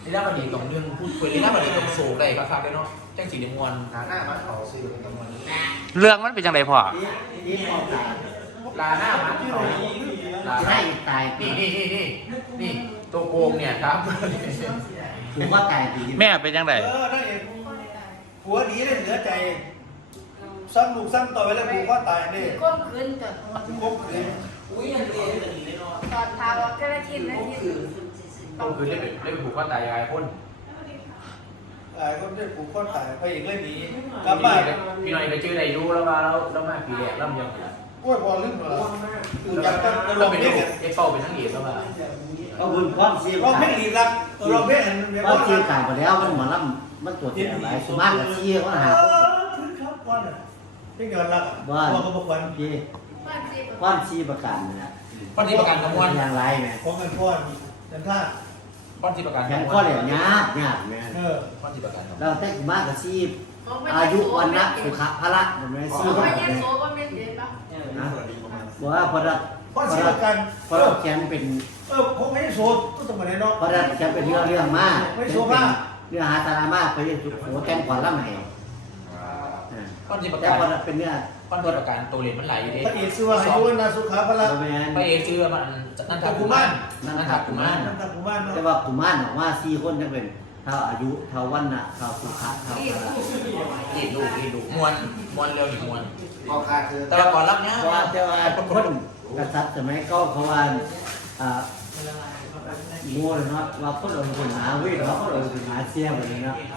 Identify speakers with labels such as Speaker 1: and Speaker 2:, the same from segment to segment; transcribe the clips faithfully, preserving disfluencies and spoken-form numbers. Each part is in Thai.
Speaker 1: ลีลาบดีตรงเรื่องพูดคุยลีลาบดีตรงโซ่ได้ครับครับเนาะแจ้งสีในมวล
Speaker 2: หาหน้ามันเขาสิเป็นตำรวจ
Speaker 3: เรื่องมันเป็นจังไดพ่อ
Speaker 2: นี่พอตาย
Speaker 1: ลาหน้ามันเขาลาหน้า
Speaker 2: ให้ตาย
Speaker 1: นี่นี่นี่นี่นี่ตัวโกงเนี่ยครับ
Speaker 2: ถูกว่าตายปี
Speaker 3: แม่เป็นจังได
Speaker 4: เออนั่นเองผัวหนีเลยเหลือใจซ้ำลูกซ้ำต่อไปแล้วผัวก็ตายนี่
Speaker 5: ก้มขึ้นจน
Speaker 4: ก้มขืน
Speaker 5: ตอนเท้าก็ได้กินได้กิน
Speaker 1: ต้องคือเล่นเล่นผูกว่าตายายคน
Speaker 4: ตายคนได้ผัวก็ตายไปอีกเรื่องนี้กลับบ้าน
Speaker 1: พี่หน่อยไปชื่อใดรู้แล้วมาแล้วแล้วมาปีแรกแล้วยัง
Speaker 4: กล้วยพอลึกเหรอคืออยากจะล
Speaker 1: เรา
Speaker 4: ง
Speaker 1: เป็น
Speaker 4: เล่น
Speaker 1: ไอ้เป้าเป็นทั้งเอกแล้วมา
Speaker 2: ก็บุญความเสีย
Speaker 4: เราไม่หลีกรักเราไม่เห็น
Speaker 2: ก็เสียตายไปแล้วมันหมอลำมันตรวจอะไรสมากกับเสียเขาหา
Speaker 4: ถึงครับวันที่เกิดรัก
Speaker 2: บ้าน
Speaker 4: เราก็บอกวัน
Speaker 2: พี่
Speaker 5: บ้านซี
Speaker 2: ความชีประกันนะ
Speaker 1: ป้อนที่ประกันขมวล
Speaker 2: อย่างไรแม่
Speaker 4: ของเงินพ่อจันท่า
Speaker 1: ป้อนที่ประกัน
Speaker 2: แข่งข้อเหลี่ยมยากยากแม่
Speaker 4: เออ
Speaker 1: ป้อนที่ประกัน
Speaker 2: เราแต่มากกับชีอายุวันนะสุขภาระเหมือนไม่ชี
Speaker 5: ไม่
Speaker 2: ว่า
Speaker 5: ใช่โซ่ก็ไม่เด็ดปะ
Speaker 2: บอกว่าพอเรา
Speaker 4: พ่อชีประกัน
Speaker 2: พอเราแข่งเป็น
Speaker 4: เออผมไม่ได้โสดก็ต้องมาไหนเนาะ
Speaker 2: เพราะนั้นจะเป็นเรื่องเรื่องมากเรื่องหาตารามากไปหัวแกงขวานล่ำแห่
Speaker 1: ป้อนที่ประ
Speaker 2: แต่
Speaker 1: กัน
Speaker 2: พอเป็นเนี่ย
Speaker 1: ป้อนที่ประกันตัวเรียนมันไหลอยู่ดิ
Speaker 4: พระเอกชื่อว่าอายุนาสุขาพละ
Speaker 2: แมน
Speaker 1: พระเอกชื่อมันนันทกุมารนันทกุมาร
Speaker 4: นั่นตากุมารเนาะ
Speaker 2: แต่ว่ากุมารออกมาสี่คนจะเป็นเท่าอายุเท่าวันนะเท่าสุขะเท่าพละ
Speaker 1: นี่ดูนี่ดูมวนมวนเร็วอีกมวน
Speaker 2: พอขาดคือ
Speaker 1: แต่ว่าก่อนรับเนี้ย
Speaker 2: ว่าแต่ว่าคนกษัตริย์สมัยก็เขาว่าอ่างัวเนาะว่าคนเราเป็นหาวิ่งเนาะคนเราเป็นหาเสี้ยแบบนี้เนาะ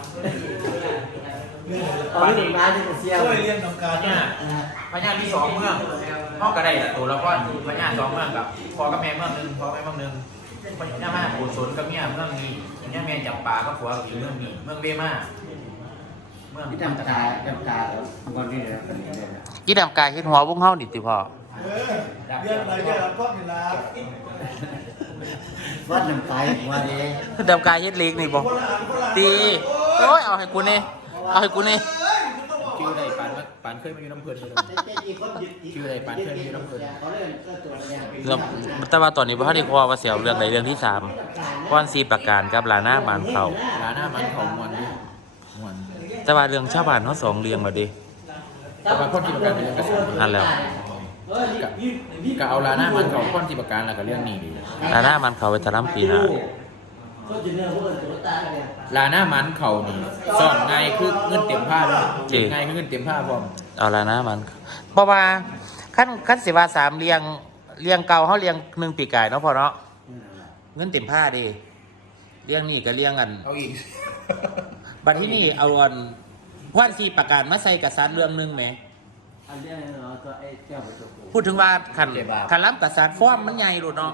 Speaker 2: ตอนนี้มาที่เสี้ย
Speaker 4: ช่วยเรียนต้องการ
Speaker 1: เนี่ยพญาที่สองเมืองพ่อกระไดตัวละก้อนพญาสองเมืองกับพ่อกับแม่เมืองหนึ่งพ่อแม่เมืองหนึ่งพญามาโกศลกับเมียเมืองนี้เนี่ยแม่จับปลาก็ผัวกับอีกเมืองนี้เมืองเบมาเมือง
Speaker 2: ที่ทำตาทำตาแล้ววันนี้เนี่ยเป็นยังไงนะ
Speaker 3: ยี่ดำกายเฮ็ดหัววงเฮานี่ติพ่อ
Speaker 4: เออเรียนอะไรจะรับก้อนเวลา
Speaker 2: วัดน้ำตาหัวนี้
Speaker 3: ดำกายเฮ็ดเล็กนี่บ่ตีโอ้ยเอาให้กูนี่เอาให้กูนี่
Speaker 1: ชื่อใดปานปานเคยมาอยู่น้ำเพลินเลยชื่อใดปานเคยมาอยู่น้ำเพลิน
Speaker 3: เรื่องแต่ว่าตอนนี้บ่ทันได้พอว่าสิเอาเรื่องใดเรื่องที่สามก้อนซีประการกับลาหน้าบานเขา
Speaker 1: ร้านหน้ามันของมวนมวน
Speaker 3: แต่ว่าเรื่องชาวบ้านเฮาสองเรื่องแล้วดิ
Speaker 1: แต่ว่าคนที่ประกันเป็นเรื่องกระแส
Speaker 3: นั่นแล้ว
Speaker 1: ก็เอาร้านหน้ามันของคนที่ประกันแล้วก็เรื่องนี้ดี
Speaker 3: ลาหน้ามันเขาไปตะลํปีหน้า
Speaker 1: ลาหน้ามันเขานี่สอนไงคือเงินเต็มผ้าเลยเก็บไงคือเงินเต็มผ้าพร้อม
Speaker 3: เอาลาหน้ามันเพราะว่าคันคันสิว่าสามเรียงเรียงเก่าเฮาเรียงหนึ่งปีกายเนาะพ่อเนาะเงินเต็มผ้าดิเรียงนี่ก็เรียงกัน
Speaker 1: เอาอีก
Speaker 3: บัดที่นี่เอาอันว่านซีประการมาใส่กับสารเรื่องหนึงแหมพูดถึงว่าคันคันล้ำกับสารฟ้อมมันใหญ่โลดเนาะ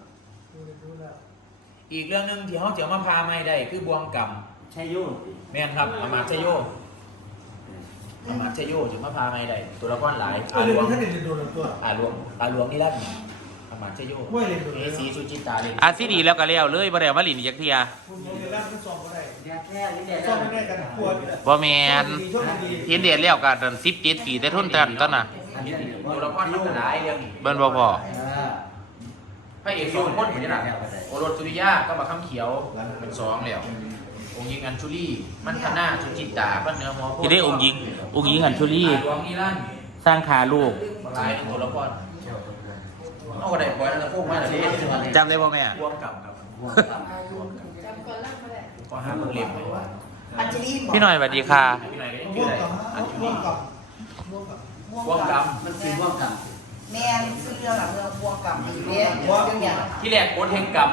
Speaker 1: อีกเรื่องหนึงที่เขาเจียวมาพาไม่ได้คือบวงกรรม
Speaker 2: ใช่ยุ่
Speaker 1: แม่นครับอามาตย์ชโยอามาตย์ชโยเจียวมาพาไม่ได้ตัวละครหลาย
Speaker 4: เอ
Speaker 1: อา
Speaker 4: อ
Speaker 1: ห
Speaker 4: เรี
Speaker 1: ล
Speaker 4: ยน
Speaker 1: วง
Speaker 4: ท่านเด็กโดนตัว
Speaker 1: อาหลวงอาหลวงนี่แหละอามาตย์ชโย
Speaker 4: ห้วยเลยดู
Speaker 1: เอสีสุจิตาเลย
Speaker 3: อาซีดีแล้วก็แล้วเลยบ่ได้เอามาหลินจักเทีย
Speaker 4: คุณโรงเรียนร่างทั้งสองก็ได้
Speaker 2: แค่นี้
Speaker 4: สองไม่ได้กันปวด
Speaker 3: บ่แม่น
Speaker 4: ดีช่วงดี
Speaker 3: เห็นเดียแล้วก็ดันสิบเจ็ดปีแต่ทุนตันตอนน่ะ
Speaker 1: ตัวละครมันก็หลายเรื่องนี้
Speaker 3: เบิ่นบ่พอ
Speaker 1: พระเอกสองคนเหมือนกันนะโอรสสุริยาก็มาคำเขียวเป็นสองแล้วองค์หญิงอัญชุลีมันธนาสุจิตาบ้านเนื้อหมอ
Speaker 3: ที่ได้องค์หญิงองค์หญิงอัญชุลี
Speaker 1: อาหลวงนี่ลั่น
Speaker 3: สร้างขาลูก
Speaker 1: หลายตัวละครเอาก็ได้ปล่อยแล้วจะพูดมาเลย
Speaker 3: จำได้บ่แม่
Speaker 1: รวมกับครับ
Speaker 5: จำก่อนล่างก็ได้
Speaker 1: ก็หาเพิ่งเรียนไปว่า
Speaker 5: อัญชลี
Speaker 3: พี่หน่อยสวัสดีค่ะ
Speaker 1: พี่ไหนก็ยัง
Speaker 4: ม่
Speaker 1: ชื่
Speaker 4: ว
Speaker 1: อง อะไร
Speaker 4: กับ
Speaker 1: อัญชุ
Speaker 4: ม่
Speaker 1: ลี
Speaker 4: วงกับ
Speaker 1: รวมกับ
Speaker 2: มันคือว่างกัน
Speaker 6: แม่นซื้อเรื่องหลังเรื่องพวงกับอีเวนต์เรื่องอย่าง
Speaker 1: ที่แรกโคตรเฮงกรรม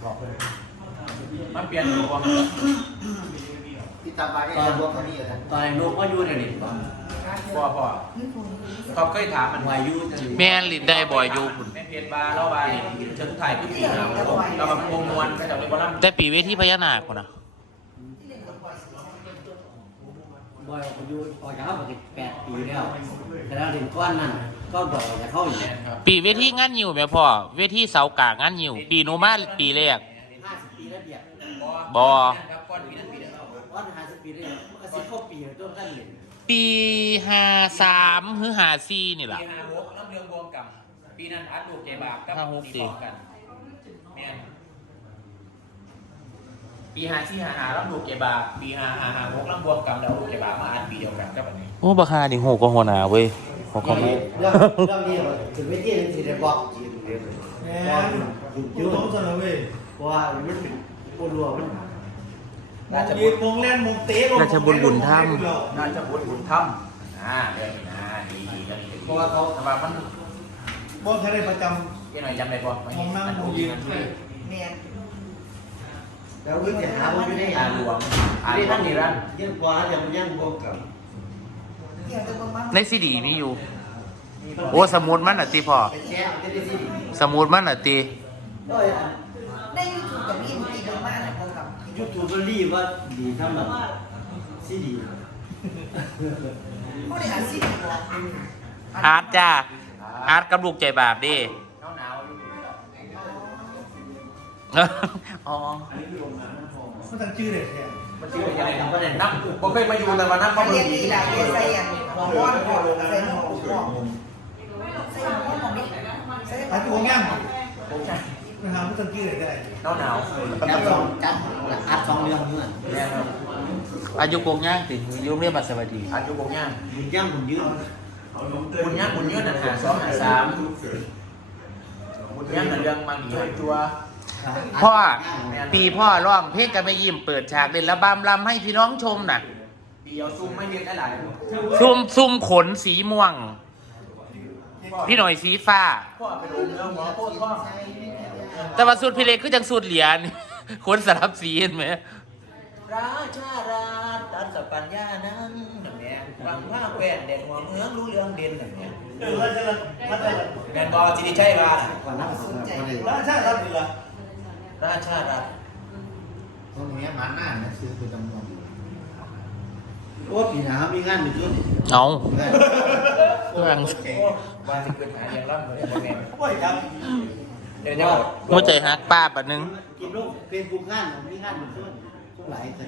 Speaker 1: มันเปลี่ยนรวม
Speaker 2: ที่ตาบาเนี่ยพวกเขานี่เหรอตอนลูกก็อยู่ในนี้
Speaker 1: พ่อพ่อเขาเคยถามมัน
Speaker 2: วา
Speaker 1: ว่า
Speaker 2: ยุจะอยู่
Speaker 3: แม่นลินได้บ่อยอยู่พุ่น
Speaker 1: แม่เพียนบาร์เล่าบาร์เชิงถ่ายคือปีหนาวเราแบบวงมวลก็จะเป็นบอลลัม
Speaker 3: แต่ปีเวทีพญานาคพุ่นน่ะ
Speaker 2: บ่อยเขาอยู่ออกจากเขาปกติแปดปีแล้วแต่แล้วถึงก้อนนั้นก็บอกจะเข้าอยู่
Speaker 1: ครับ
Speaker 3: ปีเวทีงานยิวแม่พ่อเวทีเสากลางงานยิวปีโนมาปีแรก
Speaker 2: ห้าสิบปีแล้วเดียว
Speaker 3: บ่
Speaker 1: ครับก้อนปีนั้นปีนั้น
Speaker 2: ก้อนห้าสิบปีแล้วมันก็สิบเข้าปีแล้วต้องกันเลย
Speaker 3: ปีห้าสามหรือห้าสี่นี่ล่ะ
Speaker 1: ปีห้าหกน้ำเรืองรวมกับปีนั้นอัดลูกเจบาบกับ
Speaker 3: ห้าหก
Speaker 1: ตี
Speaker 3: สี่
Speaker 1: ฟองกันแม่นปีห้าสี่ห้าห้าลำลูกเก็บบาปีห้าห้าห้าหกลำบวกกำแล้วลูกเก็บบามาอันปีเดียวกันก็แบบนี้
Speaker 3: โอ้บักฮานี่โหก็หัวหน้าเว้ยหัวก็ไม่
Speaker 2: เรื่องเรื่องนี้ถึงไม่ที่ถึงได้บอก
Speaker 4: แหมกูต้องสนอเว้ย
Speaker 2: เพราะว่ามันเป็นผู้รัวมัน
Speaker 4: มองยืนมองเล่นมองเตะ
Speaker 3: ราชบุญบุญธรรม
Speaker 1: น่าจะบุญบุญถ้ำอ่าเรื่องนี้นะดีดีก็ดี
Speaker 4: เพราะว่าเขา
Speaker 1: แต่ว่ามัน
Speaker 4: บอกใครได้ประจ
Speaker 1: ยังหน่อยจำได้ป่ะ
Speaker 4: มองนั่งมองยืน
Speaker 6: เมียน
Speaker 2: แล้ววิธีหาว่าไม่ได้
Speaker 1: อ่า
Speaker 2: อ่าน
Speaker 1: หลวงอ่านหลวงนี่รัน
Speaker 2: ยังกว่ายังยังบวกกับ
Speaker 6: เกี่ยวกับมัน
Speaker 3: ในซีดีมีอยู่ โอ้สมุดมันน่ะติพ่อ
Speaker 2: ไปแช่จะได้สิ
Speaker 3: สมุดมันน่ะติ
Speaker 2: โอ้ย
Speaker 6: ในยูทูบกับมีมีเยอะมากนะพวกกับ
Speaker 2: ยูทูบก็รีบว่าดีทำแบบสิดี
Speaker 6: พวกนี้หาซีดีกว่า
Speaker 3: อาร์ตจ้าอาร์ตกับลูกใจบาปดิ
Speaker 1: หนาวหนาวอยู่
Speaker 3: อ๋อ
Speaker 4: เขาตั้งชื่อเด็กเนี่ย
Speaker 1: มันชื่ออะไรนะประเด็นน้ำผมเคยมาอยู่แต่ว่าน้ำ
Speaker 6: เขา
Speaker 1: เขา
Speaker 6: เรี
Speaker 1: เบิ่
Speaker 6: ยน
Speaker 1: ง
Speaker 6: ดี
Speaker 1: ดี
Speaker 6: หลายเรียนใส่ยันหัวม้อนหัวใส่หัวหัวใส่หัวของนี่ใส่
Speaker 4: อาจจะงงยัง
Speaker 1: โอเค
Speaker 4: นะฮะเขาตั้งชื่อเด็กได้
Speaker 1: หนาวหนาว
Speaker 2: จับสองจับอัดสองเรื่องเมื่อ
Speaker 1: แน่ครับ
Speaker 3: อายุกงย่างติอยุ่งเรียนมาสวัสดี
Speaker 1: อายุกงย่าง
Speaker 2: บุญย่างบุญยืน
Speaker 1: บุญย่างบุญยืนหาสองหาสามบุญย่างเรื่องมาหนีให้ตัว
Speaker 3: พ่อปีพ่อร้องเพลงกันไม่ยิ้มเปิดฉากเล่นระบำลำให้พี่น้องชมน่ะ
Speaker 1: ปีเอาซุ่มไม่เรียนได้หลาย
Speaker 3: ซุ่มซุ่มขนสีม่วง พี่หน่อยสีฟ้า
Speaker 1: พ่อไปลงเนื้อหัวโคตรพ่อ
Speaker 3: แต่ว่าสูตรพี่เล็กคือจังสูตรเหรียญ ขนสลับสีเห็นไหม
Speaker 1: ราชาราชตัดสปัญญานั้นนั่นแหละฟังว่าแหวนเด่นหัวเมืองรู้เรื่องเด่นนั่นแหละ
Speaker 4: เออแล้วจะแล้วจะ
Speaker 1: แมนบอลจิติชัยราช
Speaker 2: ก่อนนั่งสนใจ
Speaker 4: แล้วใช่ครับนี่ละ
Speaker 1: ราชาราช
Speaker 7: ตรงนี้มันหน้านะซื้อคือจำนวน
Speaker 2: โอ้ปีหนามีงานอยู่ด้วย
Speaker 3: เอาเรื่อง
Speaker 1: โอ้วานจะเกิดหาอย่างร่ำเลยแม่
Speaker 4: โอ้ยครับ
Speaker 1: เดี๋ยวจะบอก
Speaker 3: หัวใจฮักป้าปันนึง
Speaker 2: กินลูกเป็นบุกงานมีงานอยู่ด้วยทุกหลายคน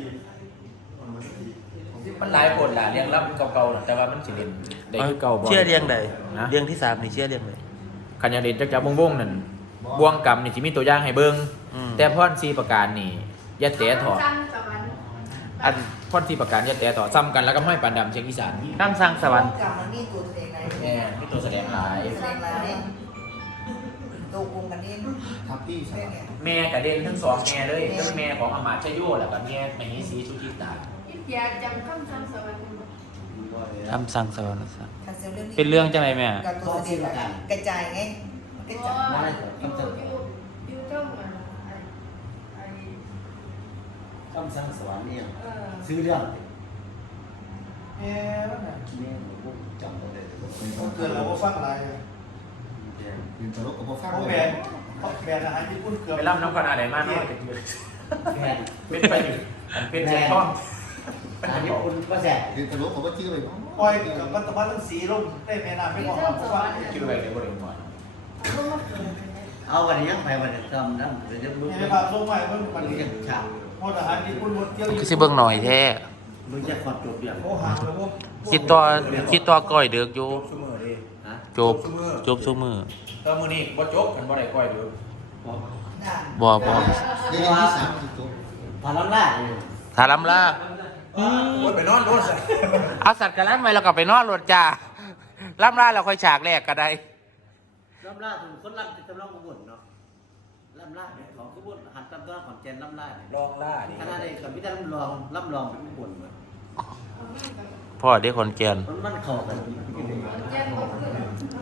Speaker 1: มันหลายคนหลายเรียงร่ำเก่าๆนะแต่ว่ามันสิเด่นได้คือเก่าบ่
Speaker 3: เชื่อเรียงใด
Speaker 1: นะ
Speaker 3: เรียงที่สามนี่เชื่อเรียงใด
Speaker 1: ขันยาเด่นจักจับวงๆนั่นบวงกรรมนี่สิมีตัวอย่างให้เบิ่ง
Speaker 3: อืม
Speaker 1: แต่พ่อนซีประการนี่อย่าแตะถอด
Speaker 5: จังสวรรค์
Speaker 1: อันพ่อนซีประการอย่าแตะถอดซ้ำกันแล้วก็ห้อยปานดำเชียงอีสาน
Speaker 3: ข้ามสร้างสวรรค์
Speaker 6: กับมันนี่ตัวแสดงไหน
Speaker 1: แม่มีตัวแสดงหลาย
Speaker 6: แสดงอะไรตัวกงกันนี่
Speaker 7: ทับที่ส
Speaker 6: เป็
Speaker 7: อน ง
Speaker 6: ไง
Speaker 1: แม่กับเด่นทั้งสองแม่เลยทั้งแม่ของอามาตย์ชโยแล้วก็แม่มเหสีชุติตา
Speaker 5: อินเดียจำคำจำสวรรค์
Speaker 3: ข้ามสร้างสวรรค์
Speaker 6: คันเซลเรื่องนี้
Speaker 3: เป็นเรื่องจังไรแม่
Speaker 6: กับตัวแสดงกระจายไงกระจาย
Speaker 5: ยูยูยูเจ้ามันไอ
Speaker 2: คำสั่งสวรรค์เนี่ย
Speaker 5: เออ
Speaker 2: ซื้อเรื่อง
Speaker 4: เอ๊ะแล้วเนี่ย
Speaker 2: นี่ผมจำได้เลย
Speaker 4: มันเกิดเราก็ฟังอะไรเลย
Speaker 7: เป็นตลกกับพวกฟัง
Speaker 4: เขา
Speaker 7: เล
Speaker 4: แบ
Speaker 7: ย
Speaker 4: นเขาแบนอาหารญี่ปุ่นเกือบ
Speaker 1: ไปรับน้ำขนาดไหนมากน้อย
Speaker 2: แค่
Speaker 1: เป็นไปอยู่อันเป็นเสียงท้อง
Speaker 2: อันนี้คุณก็แสบ
Speaker 7: เป็นตลกกับว่าชื่อเลย
Speaker 4: ปล่อยกับมัตตบัตเรื่องสีลงได้แม่น้ำไม่พอเราเพราะว่า
Speaker 1: ชื่ออะไรเลยบริวาร
Speaker 2: เอาวันนี้ยังไปวันนี้ทำนะเดี๋ยวมึง
Speaker 4: ในภาพลงใหม่เพิ่ม
Speaker 2: มั
Speaker 4: มัน น
Speaker 2: ก็จะฉาก
Speaker 4: หมดอาหารญี่ปุ่นหมดเที่ยว
Speaker 3: คือสิเบิ่งหน่อยแท้
Speaker 2: มึงจะขอดจบอย่าง
Speaker 4: โอ้หางเลยพวก
Speaker 3: คิดตัวคิดตัวก้อยเดือกอยู่
Speaker 1: ชั่วโมงดิ
Speaker 2: ฮะ
Speaker 3: จบจบซุมือ
Speaker 1: ตอนมือนี้บ่จบกันบ่ได้ก้อยเดือ
Speaker 6: ด่าน
Speaker 3: บ่บ่
Speaker 7: เรื่องที่สามสิบตัว
Speaker 2: พาล้ำล่า
Speaker 3: ถาลำลา
Speaker 1: โอ้ยไปนอนโดนใส่
Speaker 3: เอาสัตว์กันล้ำไปแล้วก็ไปนอนรถจ้าล้ำลาเราค่อยฉากแรกก็ได้
Speaker 2: ล้ำล่าถึงคนล้ำจะจำลองกบฏเนาะล้ำล่าของกบฏหันตามตัวของเจนล้ำล่า
Speaker 1: ลองล่าดิ
Speaker 2: ขณะใดกับพี่ท่านล้ำลองล้ำลองเป็นกบฏเหมือน
Speaker 3: พ่อได้คนแกน
Speaker 2: มันมันเข้ากัน
Speaker 5: แจ้งบอกคือ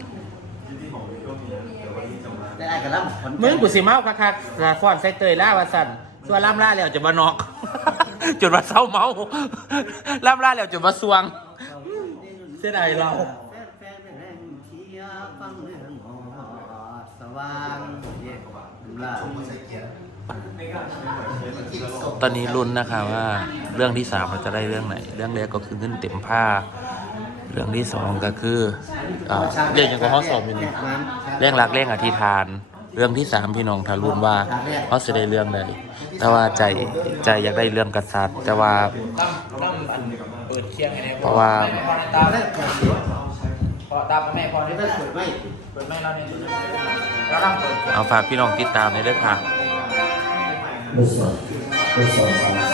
Speaker 2: ได้ไอ้กับล้ำ
Speaker 3: มึงกูสิเมาคักๆละครใส่เตยล่าว่าสั่นส่วนล้ำล่าแล้วจะมานอก จนมาเศร้าเมาล้ำล่าแล้วจนมาสวง เสียดายเรา
Speaker 2: แฟนแฟนแรงเทียฟังเรื่องหอสว่างเย่ล้ำ
Speaker 3: ตอนนี้ลุ้นนะคะว่าเรื่องที่สามเราจะได้เรื่องไหน เรื่องแรกก็คือเงินเต็มผ้า เรื่องที่สองก็คืออ่าเรื่องอย่างกับห้องสอบมินเรื่องรักเรื่องอธิษฐาน เรื่องที่สามพี่น้องทารุนว่าเขาจะได้เรื่องใดแต่ว่าใจใจอยากได้เรื่องกษัตริย์ แต่ว่า
Speaker 1: ตั้มตั้มอันเปิดเชียงไงเนี่ย
Speaker 3: เพราะว่า
Speaker 1: พอในตาพอตาแม่พอได้
Speaker 2: ไม่เปิดไม่
Speaker 1: เปิดไม่เราเนี่ยแล้วตั้มเปิด
Speaker 3: เอาฝากพี่น้องติดตามในเรื่องค่ะ
Speaker 2: ไม่สด
Speaker 7: ทดสอบสาม